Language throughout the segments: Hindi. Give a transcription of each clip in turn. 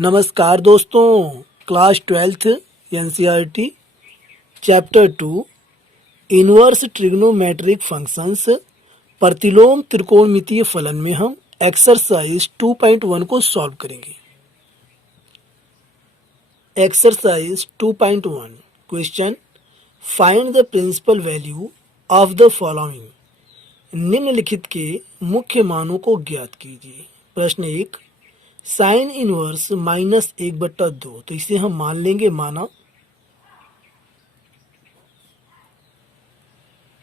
नमस्कार दोस्तों, class 12th NCERT chapter 2 inverse trigonometric functions प्रतिलोम त्रिकोणमितीय फलन में हम एक्सरसाइज 2.1 को सॉल्व करेंगे। Exercise 2.1 question, find the principal value of the following. निम्नलिखित के मुख्य मानों को ज्ञात कीजिए। प्रश्न 1, साइन इनवर्स -1/2, तो इसे हम मान लेंगे माना।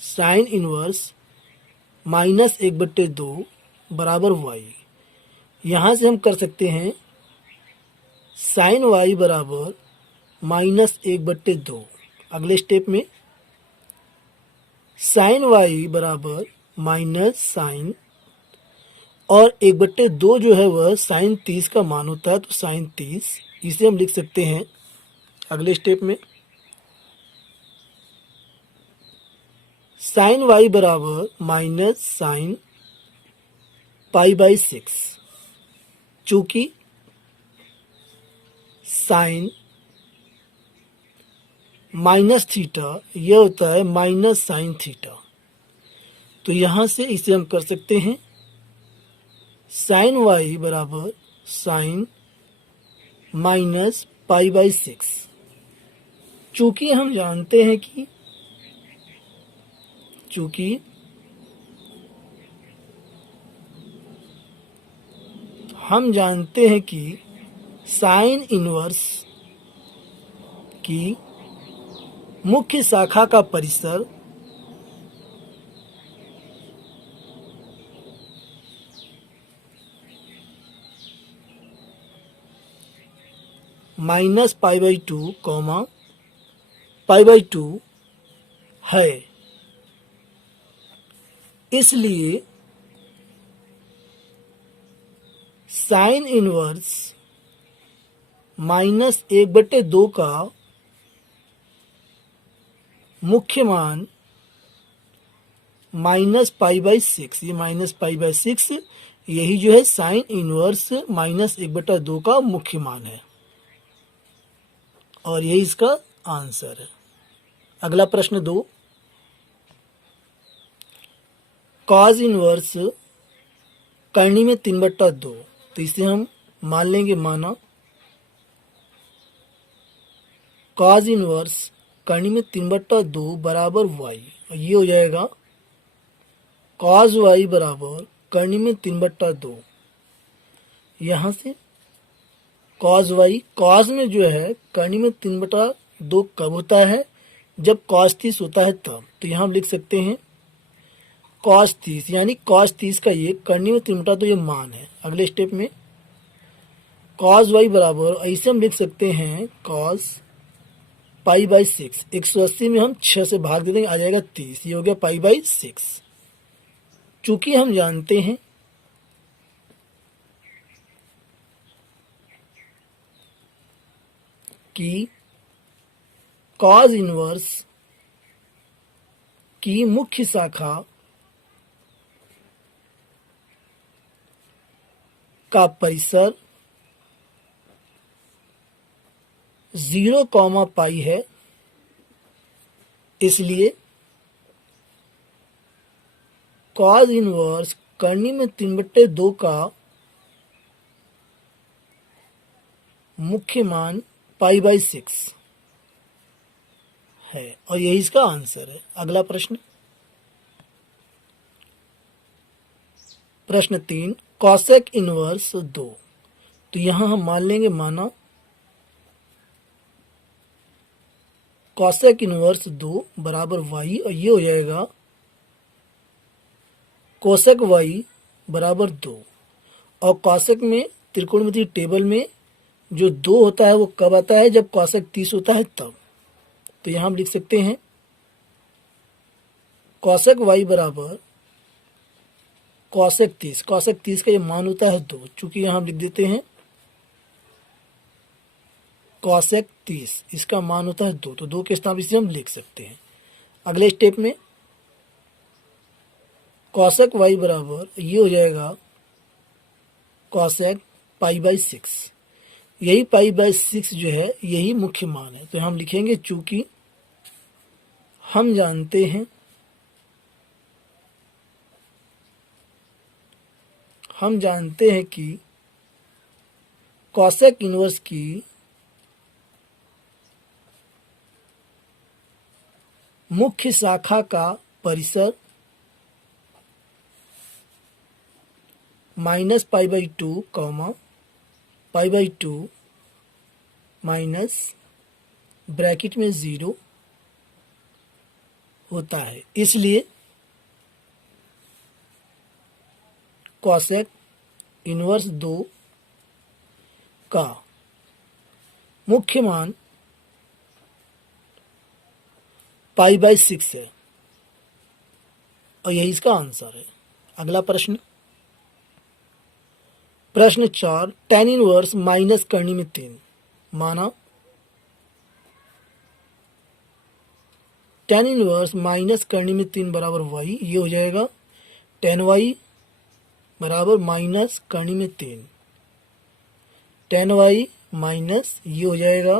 साइन इनवर्स -1/2 बराबर y। यहां से हम कर सकते हैं साइन y बराबर -1/2। अगले स्टेप में साइन y बराबर माइनस साइन और 1/2 जो है वह साइन 30 का मान होता है, तो साइन 30 इसे हम लिख सकते हैं। अगले स्टेप में साइन y बराबर माइनस साइन π/6। चूंकि साइन माइनस थीटा यह होता है माइनस साइन थीटा, तो यहां से इसे हम कर सकते हैं साइन y बराबर साइन माइनस π/6। चूंकि हम जानते हैं कि साइन इनवर्स की मुख्य शाखा का परिसर -π/2, π/2 है, इसलिए साइन इनवर्स -1/2 का मुख्य मान -π/6, ये -π/6 यही जो है साइन इनवर्स -1/2 का मुख्य मान है और यही इसका आंसर है। अगला प्रश्न 2, कॉज इनवर्स करनी में 3/2, तो इसे हम मान लेंगे माना। कॉज इनवर्स करनी में 3/2 बराबर y, और ये हो जाएगा कॉज y बराबर करनी में 3/2। यहाँ से कॉज y, कॉज में जो है करनी में 3/2 कब होता है, जब कॉस 30 होता है तब, तो यहाँ हम लिख सकते हैं कॉस 30, यानी कॉस 30 का ये करनी में 3/2 ये मान है। अगले स्टेप में कॉस y बराबर, ऐसे हम लिख सकते हैं कॉस π/6। 180 में हम 6 से भाग दे देंगे, आ जाएगा 30, ये हो गया π/6। चूंकि हम जानते हैं कि कॉज इनवर्स की मुख्य शाखा का परिसर 0, π है, इसलिए कॉज इनवर्स करनी में 3/2 का मुख्य मान π/6 है और यही इसका आंसर है। अगला प्रश्न, प्रश्न 3, कॉसेक इनवर्स 2, तो यहां हम मान लेंगे माना कॉसेक इनवर्स 2 बराबर y, और ये हो जाएगा कोसेक y बराबर 2। और कॉसेक में त्रिकोणमितीय टेबल में जो 2 होता है वो कब आता है, जब कॉसेक 30 होता है तब, तो यहां हम लिख सकते हैं कॉसेक y बराबर कॉसेक 30। कॉसेक 30 का ये मान होता है 2, चूंकि यहां हम लिख देते हैं कॉसेक 30, इसका मान होता है 2, तो 2 के स्थान इसे हम लिख सकते हैं। अगले स्टेप में कॉसेक y बराबर ये हो जाएगा कॉसेक π/6। यही पाई बाय 6 जो है यही मुख्य मान है। तो हम लिखेंगे चूंकि हम जानते हैं कि कॉसेक इनवर्स की मुख्य शाखा का परिसर -π/2 π/2 माइनस ब्रैकेट में 0 होता है, इसलिए कॉसेक इनवर्स 2 का मुख्य मान π/6 है और यही इसका आंसर है। अगला प्रश्न 4 tan इनवर्स माइनस करनी में 3 माना tan इनवर्स माइनस करनी में 3 बराबर y, ये हो जाएगा tan y बराबर माइनस करनी में 3 tan y माइनस ये हो जाएगा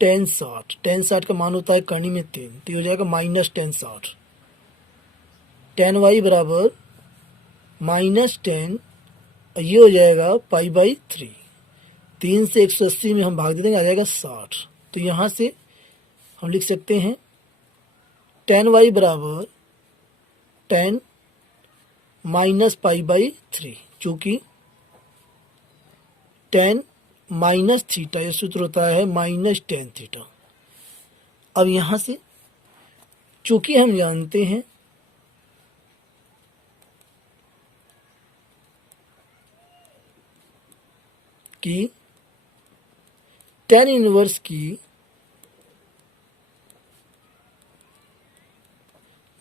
tan 60 का मान होता है करनी में 3, तो ये हो जाएगा माइनस tan 60। tan y बराबर माइनस 10, ये हो जाएगा π/3। 3 से 180 में हम भाग दे देंगे, आ जाएगा 60। तो यहाँ से हम लिख सकते हैं tan y बराबर 10 माइनस π/3, चूँकि tan माइनस थीटा, यह सूत्र होता है माइनस tan थीटा। अब यहाँ से चूँकि हम जानते हैं कि tan इनवर्स की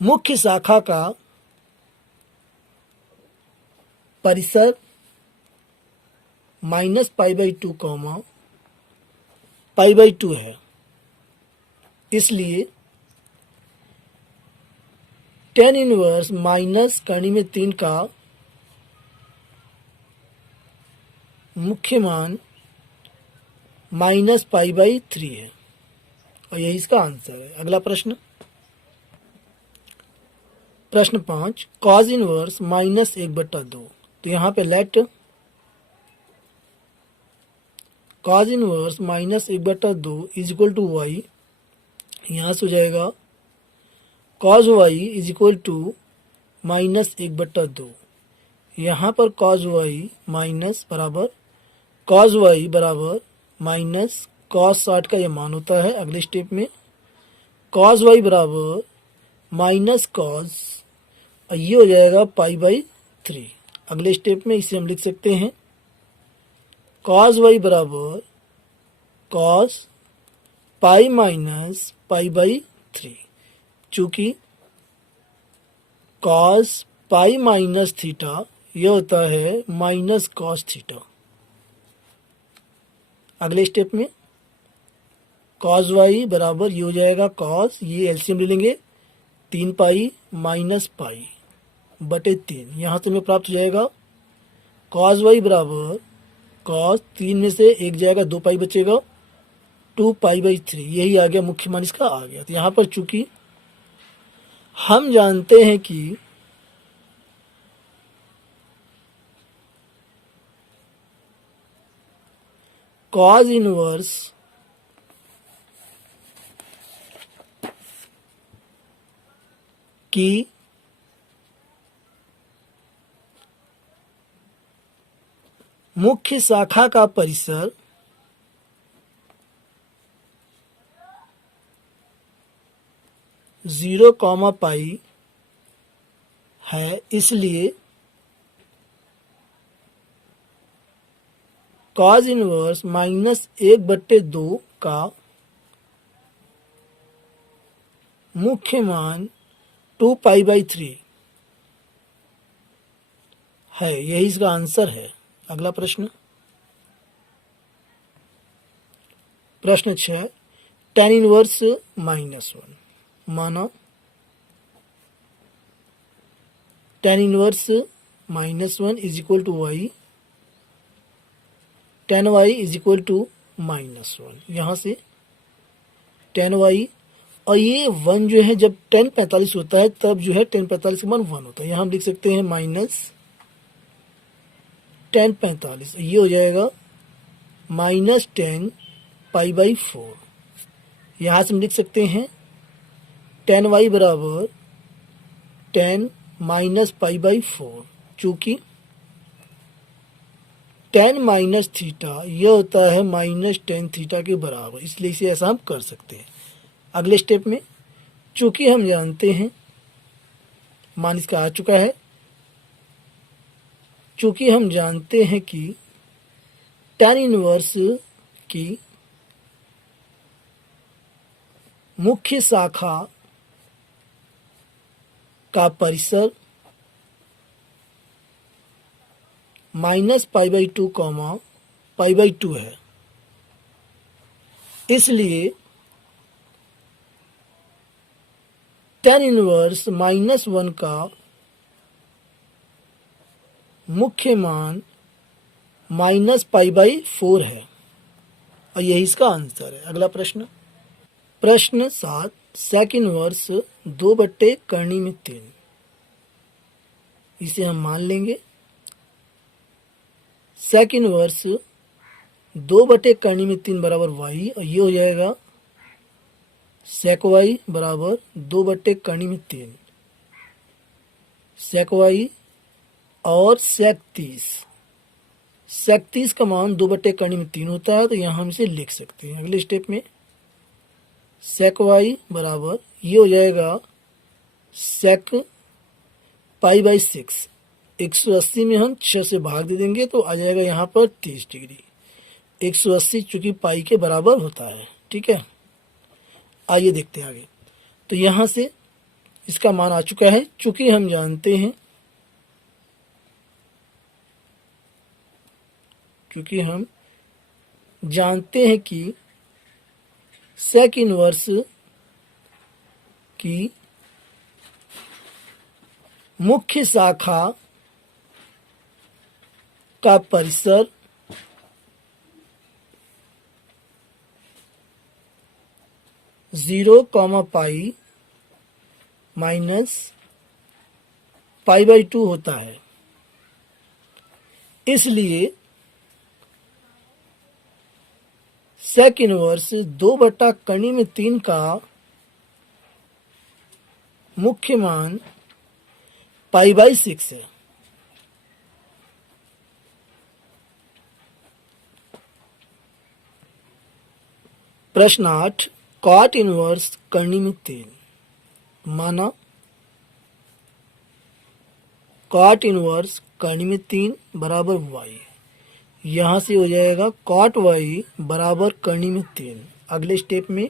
मुख्य शाखा का परिसर -π/2 π/2 है, इसलिए tan इनवर्स माइनस करनी में 3 का मुख्य मान -π/3 है और यही इसका आंसर है। अगला प्रश्न 5 cos इनवर्स -1/2। तो यहाँ पे let cos inverse -1/2 is equal to y, यहाँ से हो जाएगा cos y is equal to -1/2। यहाँ पर cos y माइनस बराबर cos y बराबर माइनस cos 60 का यह मान होता है। अगले स्टेप में cos y बराबर माइनस cos, ये हो जाएगा π/3। अगले स्टेप में इसे हम लिख सकते हैं cos y बराबर cos पाई माइनस π/3, चूँकि cos पाई माइनस थीटा यह होता है माइनस cos थीटा। अगले स्टेप में cos y बराबर ये हो जाएगा cos, ये एलसीएम ले लेंगे 3 माइनस π/3, यहाँ से हमें प्राप्त हो जाएगा cos y बराबर cos 3 में से 1 जाएगा, 2 पाई बचेगा 2π/3, यही आ गया मुख्य मान इसका आ गया। तो यहाँ पर चूंकि हम जानते हैं कि cos इनवर्स की मुख्य शाखा का परिसर π है, इसलिए cos इनवर्स -1/2 का मुख्य मान 2π/3 है, यही इसका आंसर है। अगला प्रश्न 6 tan इनवर्स -1 माना tan inverse -1 is equal to y, tan y is equal to -1। यहाँ से टेन वाई, और ये 1 जो है जब 10:45 होता है तब जो है 10:45 के मान 1 होता है। यहाँ हम लिख सकते हैं -10:45, ये हो जाएगा -10 π/4। यहाँ से हम लिख सकते हैं 10y बराबर 10 - π/4, चूँकि 10 - थीटा यह होता है -10 थीटा के बराबर, इसलिए इसे ऐसा हम कर सकते हैं। अगले स्टेप में चूँकि हम जानते हैं, मान इसका आ चुका है, चूँकि हम जानते हैं कि tan इनवर्स की मुख्य शाखा का परिसर -π/2 π/2 है, इसलिए tan इनवर्स -1 का मुख्य मान -π/4 है, और यही इसका आंसर है। अगला प्रश्न, प्रश्न 7, sec इनवर्स 2/3, इसे हम मान लेंगे। sec इनवर्स 2/3 बराबर y, और ये हो जाएगा sec y बराबर 2/3 sec y, और sec 30 का मान 2/3 होता है, तो यहाँ हम इसे लिख सकते हैं। अगले स्टेप में sec y बराबर ये हो जाएगा sec π/6, 180 में हम 6 से भाग दे देंगे तो आ जाएगा यहाँ पर 30 डिग्री। 180 चूँकि पाई के बराबर होता है, ठीक है। आइए देखते हैं आगे। तो यहाँ से इसका मान आ चुका है, चूँकि हम जानते हैं कि sec इनवर्स की मुख्य शाखा का परिसर (0, π - π/2 होता है, इसलिए sec इनवर्स 2/3 का मुख्य मान π/6 है। प्रश्न 8, cot इनवर्स करनी में 3, माना cot इनवर्स करनी में 3 बराबर y, यहाँ से हो जाएगा cot y बराबर करनी में 3। अगले स्टेप में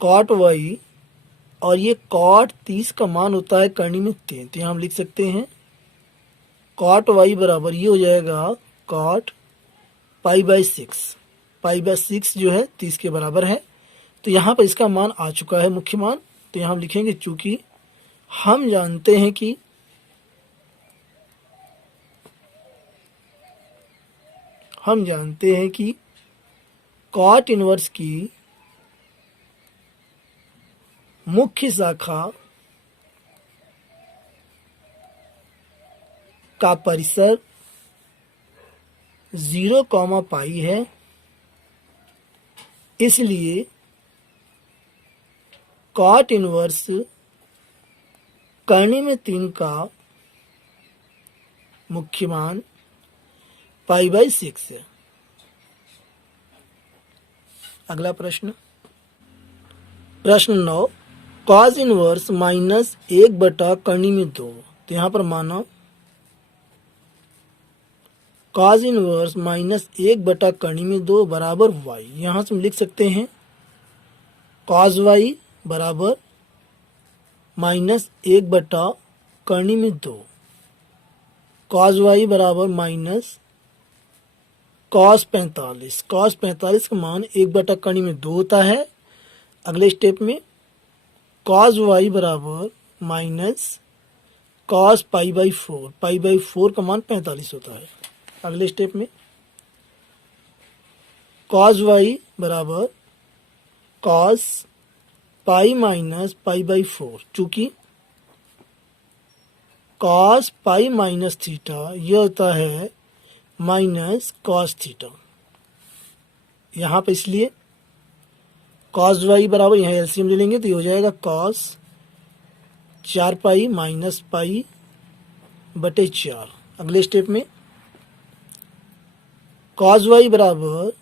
cot y, और ये cot 30 का मान होता है करनी में 3, तो यहाँ हम लिख सकते हैं cot y बराबर ये हो जाएगा cot π/6, π/6 जो है 30 के बराबर है, तो यहाँ पर इसका मान आ चुका है मुख्य मान, तो यहाँ हम लिखेंगे चूँकि हम जानते हैं कि cot इनवर्स की मुख्य शाखा का परिसर 0, π है, इसलिए cot इनवर्स करने में 3 का मुख्य मान π/6 है। अगला प्रश्न, प्रश्न 9, cos इनवर्स -1/2, तो यहाँ पर माना cos इनवर्स -1/2 बराबर y, यहाँ से हम लिख सकते हैं cos y बराबर -1/2, cos y बराबर माइनस cos 45 का मान 1/2 होता है। अगले स्टेप में cos y बराबर माइनस cos π/4, π/4 का मान 45 होता है। अगले स्टेप में कॉस वाई बराबर cos pi minus pi by 4, चूंकि कॉस पाई माइनस थीटा यह होता है माइनस कॉस थीटा। यहाँ पे इसलिए कॉस वाई बराबर, यहाँ एलसीएम ले लेंगे तो ये हो जाएगा कॉस 4 पाई माइनस पाई बटे 4। अगले स्टेप में कॉस वाई बराबर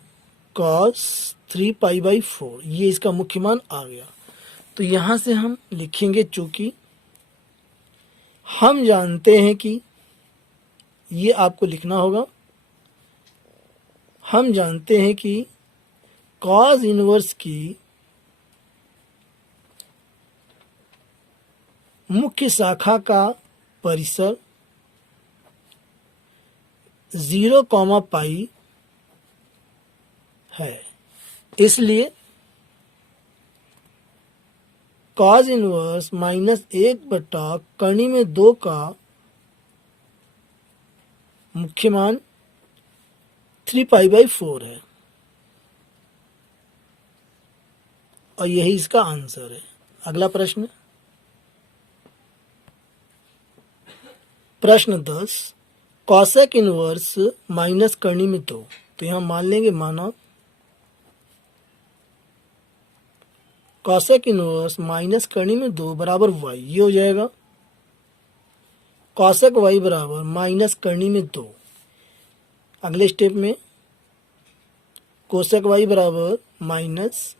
कॉस 3 पाई बाई 4, ये इसका मुख्य मान आ गया। तो यहाँ से हम लिखेंगे, चूंकि हम जानते हैं कि ये आपको लिखना होगा, हम जानते हैं कि कॉस इनवर्स की मुख्य शाखा का परिसर 0, पाई है। इसलिए कॉस इनवर्स -1 कर्ण में 2 का मुख्य मान 3 पाई बाई 4 है और यही इसका आंसर है। अगला प्रश्न, प्रश्न 10, कॉसेक इनवर्स माइनस कर्ण में 2। तो यहां मान लेंगे, माना कॉसेक इनवर्स माइनस कर्ण में 2 बराबर y, ये हो जाएगा कॉसेक y बराबर माइनस कर्ण में 2। अगले स्टेप में कोसेक y बराबर माइनस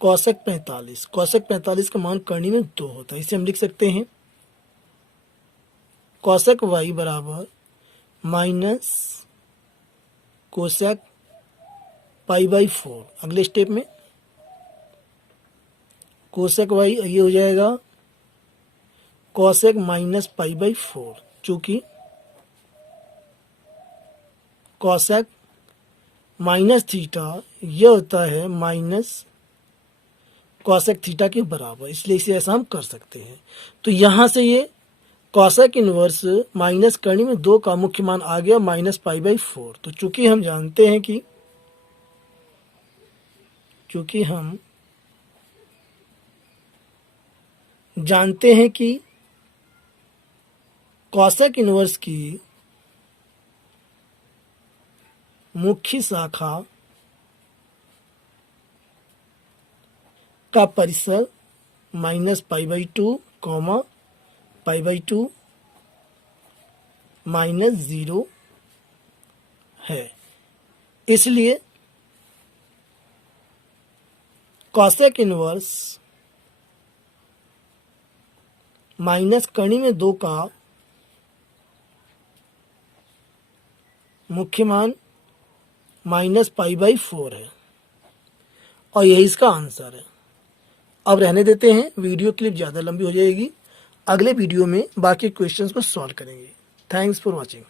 कॉसेक 45। कॉसेक 45 का मान कर्ण में 2 होता है, इसे हम लिख सकते हैं कॉसेक y बराबर माइनस कोसेक पाई बाई 4। अगले स्टेप में कोसेक y ये हो जाएगा कॉसेक माइनस पाई बाई 4, चूंकि कॉसेक माइनस थीटा यह होता है माइनस कॉसेक थीटा के बराबर, इसलिए इसे ऐसा हम कर सकते हैं। तो यहां से ये कॉसेक इनवर्स माइनस कर्ण में 2 का मुख्य मान आ गया माइनस पाई बाई 4। तो चूंकि हम जानते हैं कि कॉसेक इनवर्स की मुख्य शाखा का परिसर minus pi by 2, pi by 2 minus 0 है, इसलिए कॉसेक इनवर्स माइनस कर्ण में 2 का मुख्य मान माइनस पाई बाई 4 है और यही इसका आंसर है। अब रहने देते हैं, वीडियो क्लिप ज़्यादा लंबी हो जाएगी। अगले वीडियो में बाकी क्वेश्चंस को सॉल्व करेंगे। Thanks for watching.